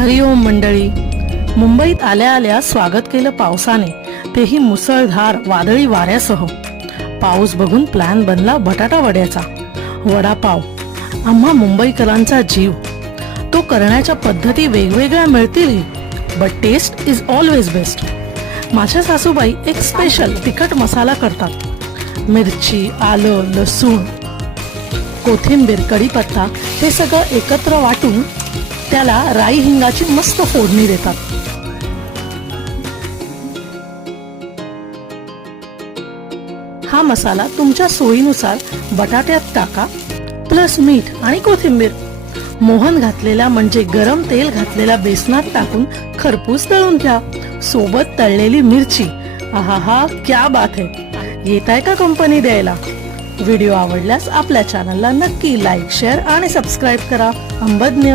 हरी ओम मंडळी. मुंबईत आल्या आल्या स्वागत केलं पावसाने, तेही मुसळधार वादळी वाऱ्यासह. पाऊस बघून प्लॅन बनला बटाटा वड्याचा. वडापाव आम्हा मुंबईकरांचा जीव. तो करण्याच्या पद्धती वेगवेगळ्या मिळतील, but taste is always best. माझ्या सासूबाई एक स्पेशल तिखट मसाला करतात. मिरची, आलं, लसूण, कोथिंबीर, कढीपत्ता हे सगळं एकत्र वाटून त्याला राई हिंगाची मस्त फोडणी देतात. हा मसाला तुमच्या सोयीनुसार बटाट्यात टाका, प्लस मीठ आणि कोथिंबीर. मोहन घातलेला म्हणजे गरम तेल घातलेल्या बेसनात टाकून खरपूस तळून घ्या. सोबत तळलेली मिरची. आहा, क्या बात है. येत आहे का कंपनी द्यायला? व्हिडिओ आवडल्यास आपल्या चॅनलला नक्की लाईक, शेअर आणि सबस्क्राईब करा. अंबज्ञ.